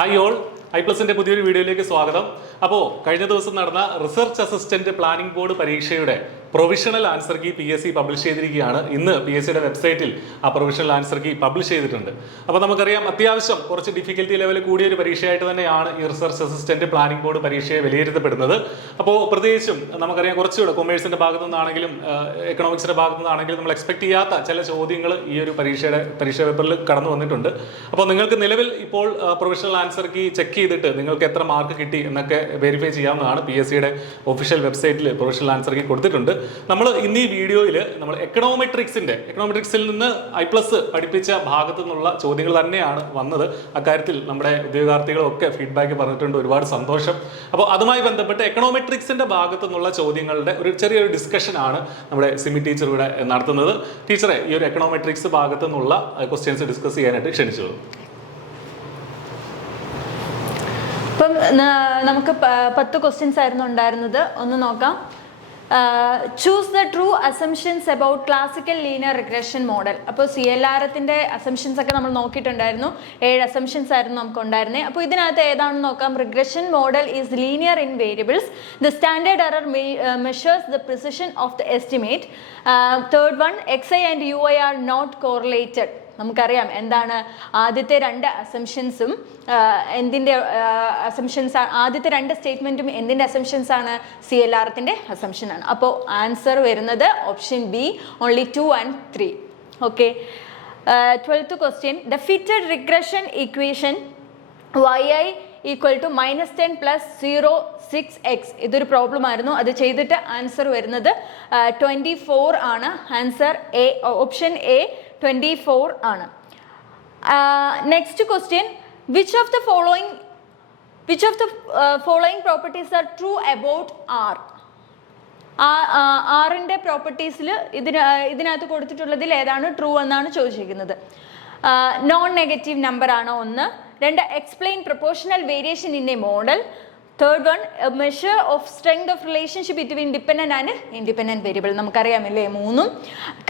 Hi all, ഐപ്ലസിന്റെ പുതിയൊരു വീഡിയോയിലേക്ക് സ്വാഗതം. അപ്പോൾ കഴിഞ്ഞ ദിവസം നടന്ന റിസർച്ച് അസിസ്റ്റന്റ് പ്ലാനിംഗ് ബോർഡ് പരീക്ഷയുടെ provisional answer key PSC publish ചെയ്തിരിക്കുകയാണ്. ഇന്ന് PSCയുടെ വെബ്സൈറ്റിൽ ആ പ്രൊവിഷണൽ ആൻസർ കീ പബ്ലിഷ് ചെയ്തിട്ടുണ്ട്. അപ്പോൾ നമുക്കറിയാം, അത്യാവശ്യം കുറച്ച് ഡിഫിക്കൽറ്റി ലെവൽ കൂടിയ ഒരു പരീക്ഷയായിട്ട് തന്നെയാണ് ഈ റിസർച്ച് അസിസ്റ്റന്റ് പ്ലാനിംഗ് ബോർഡ് പരീക്ഷയെ വിലയിരുത്തപ്പെടുന്നത്. അപ്പോൾ പ്രത്യേകിച്ചും നമുക്കറിയാം, കുറച്ചുകൂടെ കൊമേഴ്സിന്റെ ഭാഗത്തു നിന്നാണെങ്കിലും എക്കണോമിക്സിന്റെ ഭാഗത്തു നിന്നാണെങ്കിലും നമ്മൾ എക്സ്പെക്ട് ചെയ്യാത്ത ചില ചോദ്യങ്ങൾ ഈ ഒരു പരീക്ഷാ പേപ്പറിൽ കടന്നു വന്നിട്ടുണ്ട്. അപ്പോൾ നിങ്ങൾക്ക് നിലവിൽ ഇപ്പോൾ പ്രൊവിഷണൽ ആൻസർ കീ ചെക്ക് ചെയ്തിട്ട് നിങ്ങൾക്ക് എത്ര മാർക്ക് കിട്ടി എന്നൊക്കെ വെരിഫൈ ചെയ്യാവുന്നതാണ്. PSCയുടെ ഒഫീഷ്യൽ വെബ്സൈറ്റിൽ പ്രൊവിഷണൽ ആൻസർ കീ കൊടുത്തിട്ടുണ്ട്. നമ്മൾ ഇന്ന് ഈ വീഡിയോയിൽ നമ്മൾ എക്കണോമെട്രിക്സിൽ നിന്ന് I+ പഠിപ്പിച്ച ഭാഗത്തു നിന്നുള്ള ചോദ്യങ്ങൾ തന്നെയാണ് വന്നത്. അക്കാര്യത്തിൽ നമ്മുടെ ഉദ്യോഗാർത്ഥികളൊക്കെ ഫീഡ്ബാക്ക് പറഞ്ഞിട്ടുണ്ട്. ഒരുപാട് സന്തോഷം. അപ്പോൾ അതുമായി ബന്ധപ്പെട്ട് എക്കണോമെട്രിക്സിന്റെ ഭാഗത്തു നിന്നുള്ള ചോദ്യങ്ങളുടെ ഒരു ചെറിയൊരു ഡിസ്കഷൻ ആണ് നമ്മുടെ സിമി ടീച്ചർ ഇവിടെ നടത്തുന്നത്. ടീച്ചറെ, ഈ ഒരു എക്കണോമെട്രിക്സ് ഭാഗത്തു നിന്നുള്ള ക്വസ്റ്റ്യൻസ് ഡിസ്കസ് ചെയ്യാനായിട്ട് ക്ഷണിച്ചോളൂ. ഇപ്പം നമുക്ക് 10 ക്വസ്റ്റ്യൻസ് ആയിരുന്നു ഉണ്ടായിരുന്നത്. ഒന്ന് നോക്കാം. Choose the true assumptions about classical linear regression model. അപ്പോൾ CLRത്തിന്റെ അസംഷൻസ് ഒക്കെ നമ്മൾ നോക്കിയിട്ടുണ്ടായിരുന്നു. 7 അസംഷൻസ് ആയിരുന്നു നമുക്ക് ഉണ്ടായിരുന്നത്. അപ്പോൾ ഇതിനകത്ത് ഏതാണെന്ന് നോക്കാം. Regression model is linear in variables. The standard error measures the precision of the estimate. Third one, XI and UI are not correlated. നമുക്കറിയാം എന്താണ് ആദ്യത്തെ 2 അസംഷൻസും എന്തിൻ്റെ അസംഷൻസ്. ആദ്യത്തെ 2 സ്റ്റേറ്റ്മെൻറ്റും എന്തിൻ്റെ അസംഷൻസ് ആണ്? CLRത്തിന്റെ അസംഷൻ ആണ്. അപ്പോൾ ആൻസർ വരുന്നത് option B, only 2 and 3. Okay. 12th question, the fitted regression equation YI equal to -10 + 0 6x. ഇതൊരു പ്രോബ്ലം ആയിരുന്നു. അത് ചെയ്തിട്ട് ആൻസർ വരുന്നത് 24 ആണ്. ആൻസർ എ, ഓപ്ഷൻ എ 24 ആണ്. Next question, which of the following properties are true about R? ആറിൻ്റെ പ്രോപ്പർട്ടീസിൽ ഇതിനകത്ത് കൊടുത്തിട്ടുള്ളതിൽ ഏതാണ് ട്രൂ എന്നാണ് ചോദിച്ചിരിക്കുന്നത്. നോൺ നെഗറ്റീവ് നമ്പർ ആണ് 1. 2, explain proportional variation in a model. Third one, measure of strength of relationship between dependent and independent variable. നമുക്കറിയാമല്ലേ, 3ഉം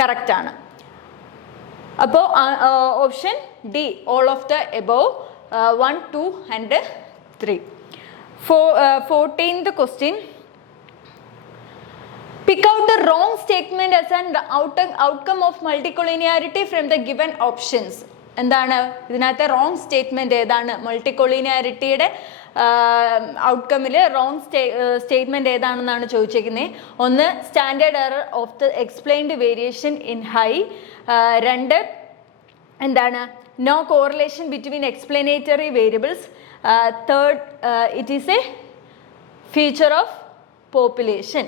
correct ആണ്. അപ്പോൾ option D, all of the above 1, 2 and 3. 14th question, pick out the wrong statement as an outcome of multicollinearity from the given options. എന്താണ് ഇതിനകത്തെ wrong statement ഏതാണ്? മൾട്ടികൊളീനിയാരിറ്റിയുടെ ഔട്ട്കമ്മിൽ wrong statement ഏതാണെന്നാണ് ചോദിച്ചിരിക്കുന്നത്. 1, standard error of the explained variation in high. 2, എന്താണ് no correlation between explanatory variables. Third, it is a feature of population.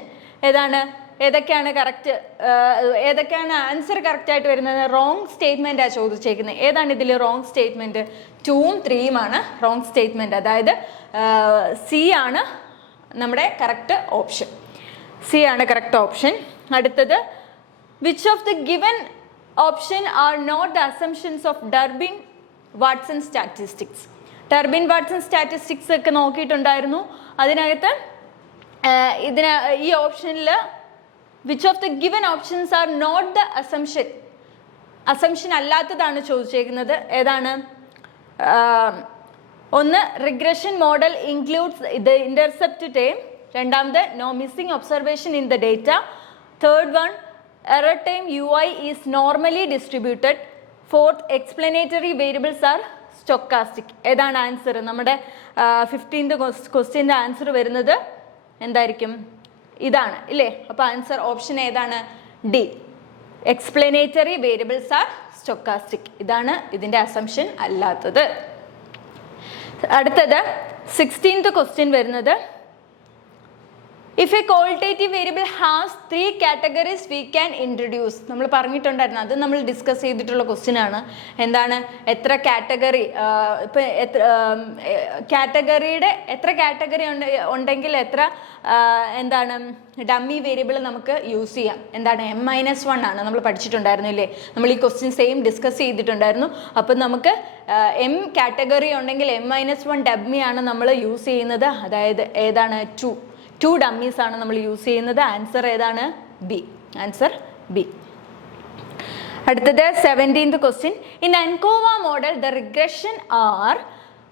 ഏതൊക്കെയാണ് correct, ഏതൊക്കെയാണ് answer correct ആയിട്ട് വരുന്നത്? റോങ് സ്റ്റേറ്റ്മെൻറ്റാണ് ചോദിച്ചേക്കുന്നത്. ഏതാണ് ഇതിൽ റോങ് സ്റ്റേറ്റ്മെൻറ്റ്? 2ഉം 3ഉം ആണ് റോങ് സ്റ്റേറ്റ്മെൻറ്റ്. അതായത് C ആണ് നമ്മുടെ കറക്റ്റ് ഓപ്ഷൻ. C ആണ് കറക്റ്റ് ഓപ്ഷൻ. അടുത്തത്, which of the given option are not the assumptions of Durbin Watson statistics. Durbin Watson statistics ഒക്കെ നോക്കിയിട്ടുണ്ടായിരുന്നു. അതിനകത്ത് ഈ ഓപ്ഷനിൽ which of the given options are not the assumption അല്ലാത്തതാണ് ചോദിച്ചേക്കുന്നത്. ഏതാണ്? 1, regression model includes the intercept time. 2ാമത്, no missing observation in the data. Third one, error time UI is normally distributed. 4th, explanatory variables are stochastic. ഏതാണ് answer? നമ്മുടെ 15th ക്വസ്റ്റ്യൻ്റെ answer വരുന്നത് എന്തായിരിക്കും? ഇതാണ് ഇല്ലേ? അപ്പോൾ ആൻസർ ഓപ്ഷൻ ഏതാണ്? D, explanatory variables are stochastic. ഇതാണ് ഇതിൻ്റെ അസംഷൻ അല്ലാത്തത്. അടുത്തത് 16th ക്വസ്റ്റ്യൻ വരുന്നത്, if A qualitative variable has 3 categories we can introduce. നമ്മൾ പറഞ്ഞിട്ടുണ്ടായിരുന്നു, അത് നമ്മൾ ഡിസ്കസ് ചെയ്തിട്ടുള്ള ക്വസ്റ്റ്യൻ ആണ്. എന്താണ്? എത്ര കാറ്റഗറി, ഇപ്പം കാറ്റഗറിയുടെ എത്ര കാറ്റഗറി ഉണ്ടെങ്കിൽ എത്ര എന്താണ് ഡമ്മി വേരിയബിൾ നമുക്ക് യൂസ് ചെയ്യാം? എന്താണ്? M-1 ആണ് നമ്മൾ പഠിച്ചിട്ടുണ്ടായിരുന്നു ഇല്ലേ? നമ്മൾ ഈ ക്വസ്റ്റ്യൻ സെയിം ഡിസ്കസ് ചെയ്തിട്ടുണ്ടായിരുന്നു. അപ്പം നമുക്ക് M കാറ്റഗറി ഉണ്ടെങ്കിൽ M-1 ഡമ്മി ആണ് നമ്മൾ യൂസ് ചെയ്യുന്നത്. അതായത് ഏതാണ്? 2 ഡമ്മീസ് ആണ് നമ്മൾ യൂസ് ചെയ്യുന്നത്. ആൻസർ ഏതാണ്? ബി. Answer B. അടുത്തത് 17th question, in ANCOVA model the regression R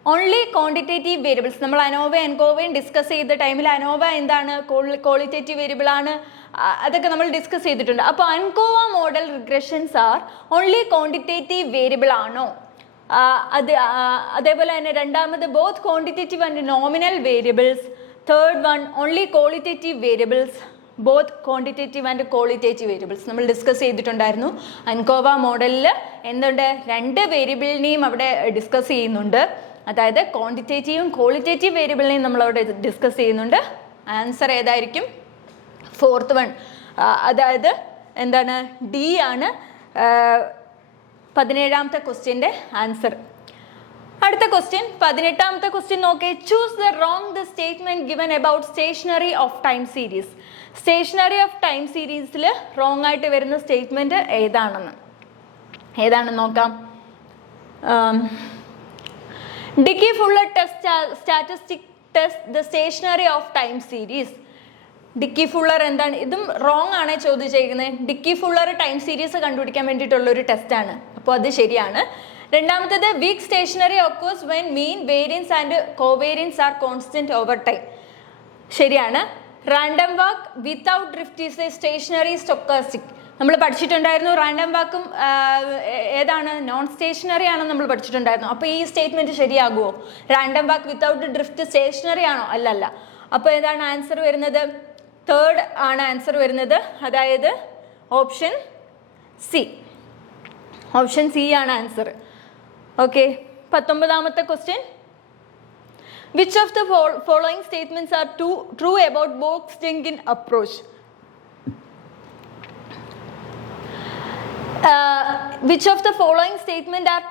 only quantitative variables. നമ്മൾ അനോവ എൻകോവയും ഡിസ്കസ് ചെയ്ത ടൈമിൽ അനോവ എന്താണ്, ക്വാളിറ്റേറ്റീവ് വേരിയബിൾ ആണ്, അതൊക്കെ നമ്മൾ ഡിസ്കസ് ചെയ്തിട്ടുണ്ട്. അപ്പോൾ ANCOVA model regressions are only quantitative variable ആണോ? അതേപോലെ തന്നെ രണ്ടാമത് both quantitative and nominal variables. Third one only qualitative variables, both quantitative and qualitative variables നമ്മൾ ഡിസ്കസ് ചെയ്തിട്ടുണ്ടായിരുന്നു. അൻകോവ മോഡലിൽ എന്തുണ്ട്, രണ്ട് വേരിയബിളിനെയും അവിടെ ഡിസ്കസ് ചെയ്യുന്നുണ്ട്. അതായത് ക്വാണ്ടിറ്റേറ്റീവും ക്വാളിറ്റേറ്റീവ് വേരിയബിളിനെയും നമ്മൾ അവിടെ ഡിസ്കസ് ചെയ്യുന്നുണ്ട്. ആൻസർ ഏതായിരിക്കും? ഫോർത്ത് വൺ, അതായത് എന്താണ്, ഡി ആണ് 17ാമത്തെ ക്വസ്റ്റ്യൻ്റെ ആൻസർ. അടുത്ത ക്വസ്റ്റ്യൻ 18ാമത്തെ ക്വസ്റ്റ്യൻ നോക്കേ. Choose the wrong the statement given about stationary of time series. Stationary of time സീരീസിൽ റോങ് ആയിട്ട് വരുന്ന സ്റ്റേറ്റ്മെന്റ് ഏതാണെന്ന് നോക്കാം. Dickey Fuller statistic test the stationary of time series. Dickey Fuller എന്താണ്? ഇതും റോങ് ആണ് ചോദിച്ചേക്കുന്നത്. ഡിക്കി ഫുള്ളർ ടൈം സീരീസ് കണ്ടുപിടിക്കാൻ വേണ്ടിയിട്ടുള്ള ഒരു ടെസ്റ്റാണ്. അപ്പോൾ അത് ശരിയാണ്. രണ്ടാമത്തേത് weak stationary occurs when mean variance and covariance R constant over time. ശരിയാണ്. Random walk without drift is a stationary stochastic. നമ്മൾ പഠിച്ചിട്ടുണ്ടായിരുന്നു. റാൻഡം വാക്കും ഏതാണ്, നോൺ സ്റ്റേഷനറി ആണെന്ന് നമ്മൾ പഠിച്ചിട്ടുണ്ടായിരുന്നു. അപ്പോൾ ഈ statement ശരിയാകുമോ? Random walk without drift stationery ആണോ? അല്ലല്ല. അപ്പോൾ ഏതാണ് ആൻസർ വരുന്നത്? തേർഡ് ആണ് ആൻസർ വരുന്നത്. അതായത് ഓപ്ഷൻ സി. ഓപ്ഷൻ സി ആണ് ആൻസർ. ഓക്കെ. 19ാമത്തെ question. Which of the following statements are true about Box Jenkin approach? Which of the following statement are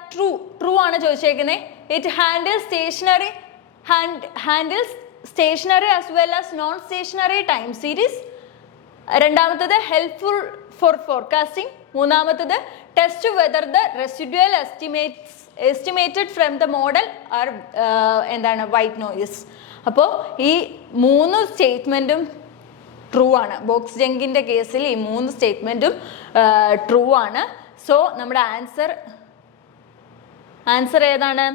true ആണ് ചോദിച്ചേക്കുന്നത്. It handles stationary as well as non stationary time series. രണ്ടാമത്തത് helpful for forecasting. മൂന്നാമത്തത് test whether the residual estimated from the model are എന്താണ്, white noise. അപ്പോൾ ഈ 3 സ്റ്റേറ്റ്മെൻറ്റും ട്രൂ ആണ്. ബോക്സ്-ജെങ്കിൻ്റെ കേസിൽ ഈ 3 സ്റ്റേറ്റ്മെൻറ്റും ട്രൂ ആണ്. സോ നമ്മുടെ ആൻസർ ഏതാണ്?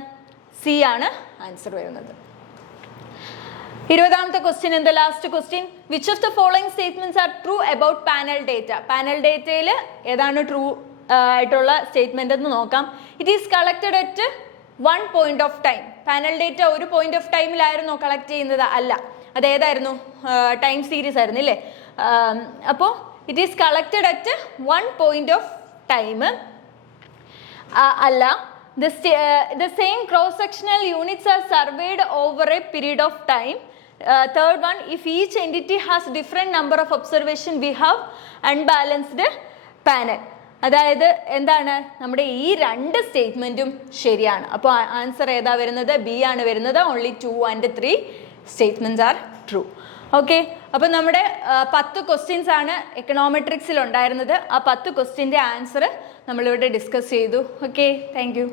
സി ആണ് ആൻസർ വരുന്നത്. 20ാമത്തെ ക്വസ്റ്റ്യൻ എന്താ? Last question. Which of the following statements are true about panel data? Panel ഡേറ്റയിൽ ഏതാണ് ട്രൂ ആയിട്ടുള്ള സ്റ്റേറ്റ്മെന്റ് എന്ന് നോക്കാം. It is collected at 1 point of time. Panel data ഒരു പോയിന്റ് ഓഫ് ടൈമിലായിരുന്നോ കളക്ട് ചെയ്യുന്നത്? അല്ല. അത് ഏതായിരുന്നു? ടൈം സീരീസ് ആയിരുന്നു അല്ലേ? അപ്പോൾ it is collected at 1 point of time അല്ല. The same cross-sectional units are surveyed over a period of time. Third one, if each entity has different number of observation, we have unbalanced panel. അതായത് എന്താണ്, നമ്മുടെ ഈ 2 സ്റ്റേറ്റ്മെന്റും ശരിയാണ്. അപ്പോൾ answer ഏതാ വരുന്നത്? B ആണ് വരുന്നത്. Only 2 and 3 statements are true. Okay. അപ്പോൾ നമ്മുടെ 10 ക്വസ്റ്റ്യൻസ് ആണ് എക്കണോമെട്രിക്സിൽ ഉണ്ടായിരുന്നത്. ആ 10 ക്വസ്റ്റ്യൻ്റെ ആൻസർ നമ്മളിവിടെ ഡിസ്കസ് ചെയ്തു. Okay, thank you.